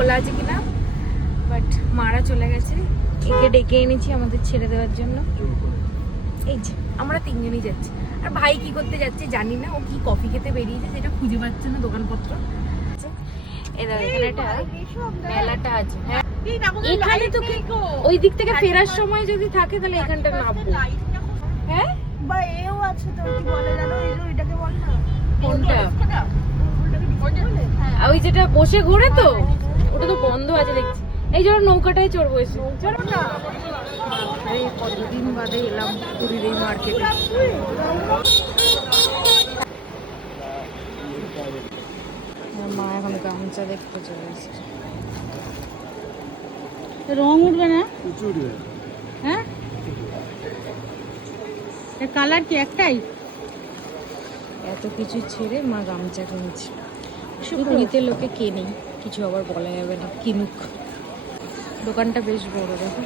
খোলা আছে কিনা, বাট মারা চলে গেছে। একে ডেকে এনেছি আমাদের ছেড়ে দেওয়ার জন্য। এই যে আমরা তিনজনই যাচ্ছি। আর ভাই কি করতে যাচ্ছে জানি না, ও কি কফি খেতে বেরিয়েছে সেটা খুঁজে পাচ্ছে না দোকানপত্র। এখানে একটা মেলাটা আছে। হ্যাঁ এখানে তো ওই দিক থেকে ফেরার সময় যদি থাকে তাহলে এখানটা নামবো। হ্যাঁ বা এও আছে তো, কি বলে জানো, এই যে এটাকে বল না, কোনটা? ওই যেটা বসে ঘোরে তো, ওটা তো বন্ধ আছে দেখছি। এই জন্য নৌকাটাই চড়বো। এসে কতদিন বাদে এলাম পুরীর এই মার্কেটে। মা এখন গামছা দেখতে চলে এসেছে। রং উঠবে না? হ্যাঁ কালার কি একটাই? এত কিছু ছেড়ে মা গামছা কিনছে। পুরীতে লোকে কেনেই, কিছু আবার বলা যাবে না, কিনুক। দোকানটা বেশ বড় দেখো।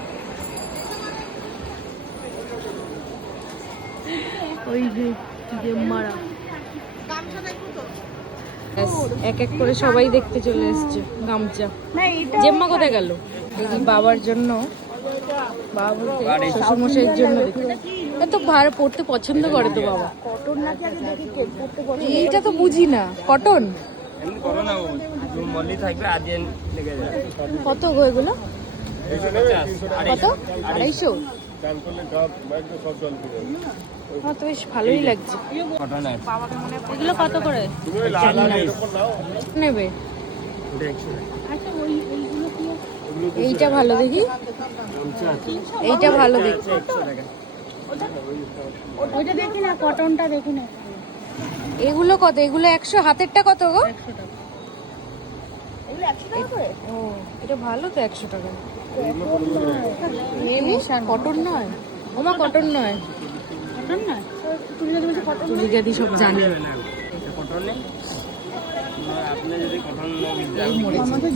ওই যে মারা এক এক করে সবাই দেখতে চলে এসছে গামছা। জেম্মা কোথায় গেল? দেখি বাবার জন্য, বাবা বলতে শ্বশুরমশাইয়ের জন্য দেখি। এত ভার পড়তে পছন্দ করে তো বাবা। কটন নাকি আগে দেখি কে পড়তে বলে। এইটা তো বুঝি না, কটন কত গো এগুলো? কত? 250? আমার তো বেশ ভালোই লাগছে। এগুলো কত করে নেবে? এইটা ভালো দেখি, এইটা ভালো দেখি। ওইটা দেখি না, কটনটা দেখি না। এগুলো কত? এগুলো 100, হাতেরটা কত গো? 100 টাকা করে। ও এটা ভালো তো, 100 টাকা। কটন নয় ওমা, কটন নয়। কটন না, তুমি যদি বলছো কটন, তুলিকাদি সব জানি।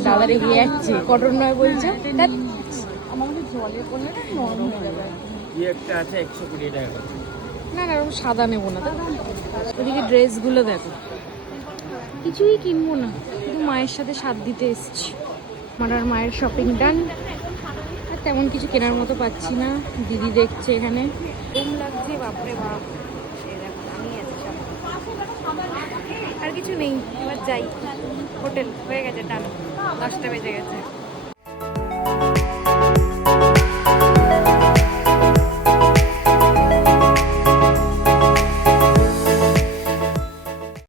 দাদারে গিয়ে যাচ্ছে, কটন নয় বলছে। আমাদের জলে পড়লে না নরম হয়ে যাবে। না না ওরকম সাদা নেবো না। ওদিকে ড্রেসগুলো দেখো, কিছুই কিনবো না, শুধু মায়ের সাথে সাথ দিতে এসেছি। আমার আর মায়ের শপিং ডান। আর তেমন কিছু কেনার মতো পাচ্ছি না। দিদি দেখছে এখানে, ঘুম লাগছে বাপরে বাপ। এই দেখো আমি আছি সব। আর কিছু নেই, এবার যাই। হোটেল হয়ে গেছে টান, 10টা বেজে গেছে।